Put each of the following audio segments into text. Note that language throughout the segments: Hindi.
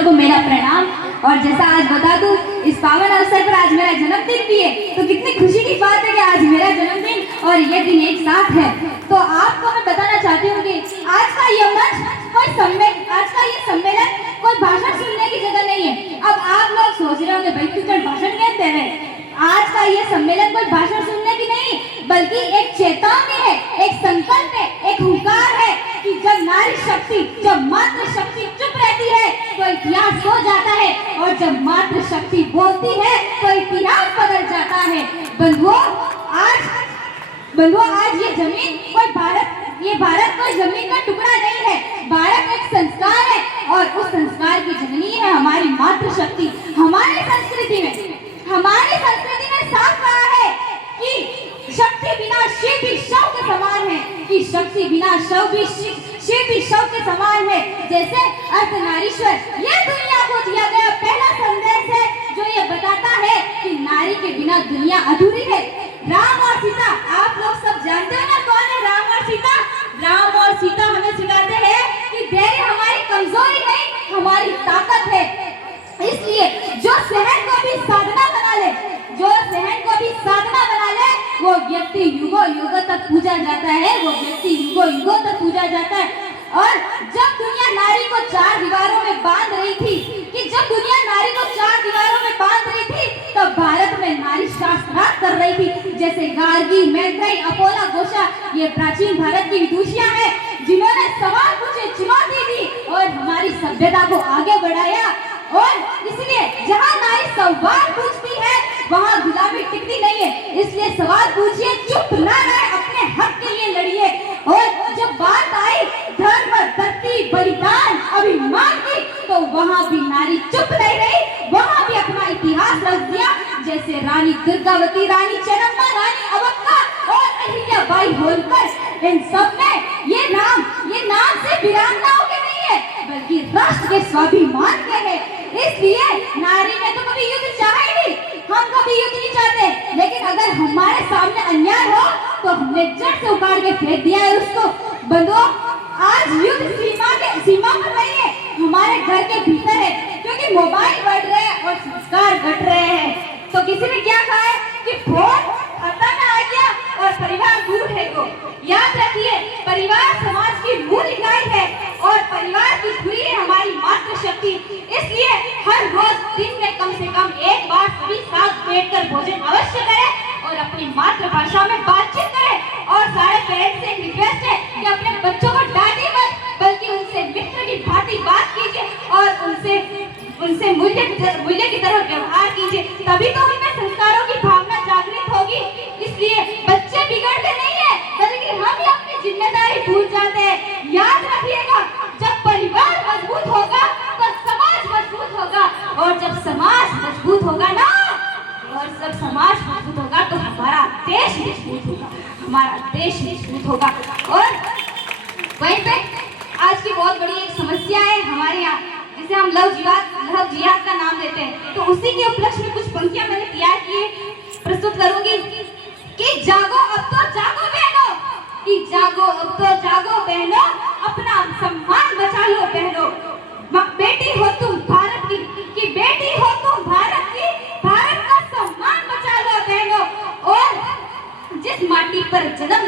मित्रों को मेरा प्रणाम। और जैसा आज बता दूं, इस पावन अवसर पर आज मेरा जन्मदिन भी है, तो कितनी खुशी की बात है कि आज मेरा जन्मदिन और ये दिन एक साथ है। तो आपको मैं बताना चाहती हूँ कि आज का ये मंच आज का ये सम्मेलन कोई भाषण सुनने की जगह नहीं है। अब आप लोग सोच रहे होंगे भाई क्यों भाषण कहते हैं। आज का ये सम्मेलन कोई भाषण सुनने की नहीं, बल्कि एक चेतावनी है, एक संकल्प है, एक हुंकार है कि जब नारी शक्ति, जब मातृशक्ति चुप रहती है तो इतिहास सो जाता है, और जब मातृशक्ति बोलती है तो इतिहास बदल जाता है। बंधुओं, आज ये जमीन भारत कोई जमीन का टुकड़ा नहीं है। भारत एक संस्कार है, और उस संस्कार की जननी है हमारी मातृशक्ति। हमारी संस्कृति में साफ कहा है कि शक्ति बिना शिव भी शव के समान है, कि शक्ति बिना शिव भी शव के समान है। जैसे अर्धनारीश्वर ये दुनिया को दिया गया पहला संदेश है, जो ये बताता है कि नारी के बिना दुनिया अधूरी है। राम और सीता, आप लोग सब जानते हो ना कौन है राम और सीता। राम और सीता हमें सिखाते हैं कि धैर्य हमारी कमजोरी नहीं, हमारी ताकत है। इसलिए जो सहन को भी साधना बना ले, वो व्यक्ति युगों युगों तक पूजा जाता है, और जब दुनिया नारी को चार दीवारों में बांध रही थी, तब भारत में नारी शास्त्रार्थ कर रही थी। जैसे गार्गी, मैत्रेयी, अपोला, घोषा, ये प्राचीन भारत की विदुषियां हैं, जिन्होंने सवाल पूछे, चुनौती दी और हमारी सभ्यता को आगे बढ़ाया। और इसलिए जहाँ नारी सवाल पूछती है वहाँ गुलामी टिकती नहीं है। इसलिए सवाल पूछिए, चुप ना रहे, अपने हक के लिए लड़िए। और जब बात आई धर्म, धरती, बलिदान, अभिमान की, तो वहाँ भी नारी चुप नहीं रही, वहाँ भी अपना इतिहास रख दिया। जैसे रानी दुर्गावती, रानी चेन्नम्मा, रानी अवक्का और अहिल्याबाई होलकर, इन सब ने ये नाम से वीरांगनाओं के नहीं है, बल्कि राष्ट्र के स्वाभिमान के है। इसलिए नारी ने तो कभी युद्ध चाहा ही नहीं, हम कभी युद्ध नहीं चाहते, लेकिन अगर हमारे सामने अन्याय हो तो हमने जड़ से उखाड़ के फेंक दिया है उसको। बंधुओं, आज युद्ध सीमा पर नहीं है, हमारे घर के भीतर है, क्योंकि मोबाइल बढ़ रहे हैं और संस्कार घट रहे हैं। तो किसी ने क्या कहा है कि फोन खाता में आ गया और परिवार दूर है। को याद रखिए, परिवार समाज की मूल इकाई है, और परिवार की धुरी है हमारी मातृशक्ति। इसलिए हर रोज दिन में कम से कम एक बार सभी साथ बैठकर भोजन अवश्य करें और अपनी मातृभाषा में बातचीत करें। और सारे पेरेंट्स से रिक्वेस्ट है कि अपने बच्चों को डांटे मत, बल्कि उनसे मित्र की भांति बात कीजिए और उनसे मूल्य की तरह व्यवहार कीजिए, तभी तो उनमें संस्कारों की भावना जागृत होगी। इसलिए बच्चे बिगड़ते नहीं है, बल्कि हम ही अपनी जिम्मेदारी भूल जाते हैं। याद रखिएगा, जब परिवार मजबूत होगा तो समाज मजबूत होगा, और जब समाज मजबूत होगा तो हमारा देश मजबूत होगा। और वहीं पे आज की बहुत बड़ी एक समस्या है हमारे यहाँ, जिसे हम लव जिहाद का नाम देते हैं। तो उसी के उपलक्ष्य में कुछ पंक्तियां मैंने तैयार की प्रस्तुत करूंगी कि जागो अब तो जागो बहनों, अपना सम्मान बचा लो बहनों। बेटी हो तुम भारत की, भारत का सम्मान बचा लो बहनों। और जिस माटी पर जन्म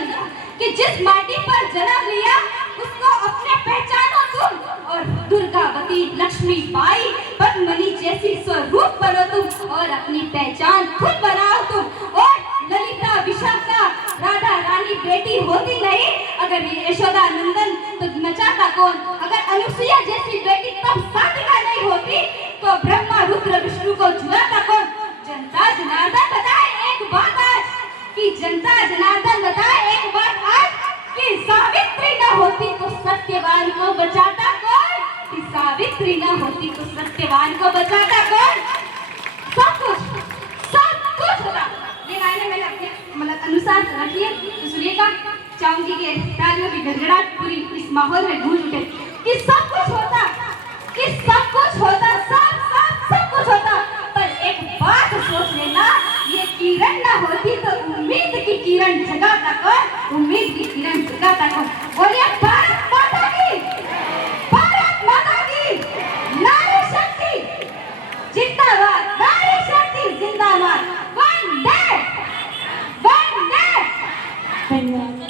लिया उसको अपने पहचानो तुम, और दुर्गावती, लक्ष्मी बाई, पद्मनी जैसी स्वरूप बनो तुम, और अपनी पहचान खुद बनाओ तुम। और ललिता, विशाखा, राधा रानी बेटी होती नहीं, अगर ये यशोदा नंदन तो नचाता कौन। अगर अनुसुईया जैसी बेटी तब साधिका नहीं होती, तो ब्रह्मा, रुद्र, विष्णु को झुलाता कौन। जनता जनार्दन बताए एक बात आज, कि सावित्री न होती तो सत्यवान को बचाता कौन। सब कुछ होता। ये लाइनें मैंने अपने अनुसार रखी है, तो सुनिएगा। चाहूंगी कि तालियों की गड़गड़ाहट पूरी इस माहौल में गूंज उठे कि सब कुछ होता, सब कुछ होता। पर एक बात सोच लेना, ये किरण ना होती तो उम्मीद की किरण जगाता कौन। बोलिए भारत माता की, नारी शक्ति। धन्यवाद।